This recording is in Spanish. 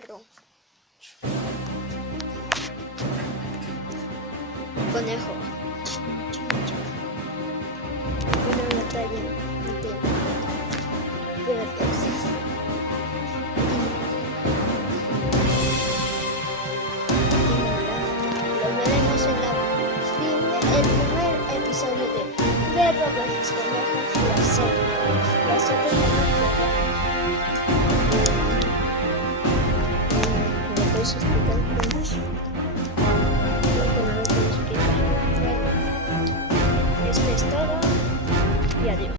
perro. Conejo. Una batalla de perros. Lo veremos en el primer episodio de Roblox Conejos, la serie. La serie de los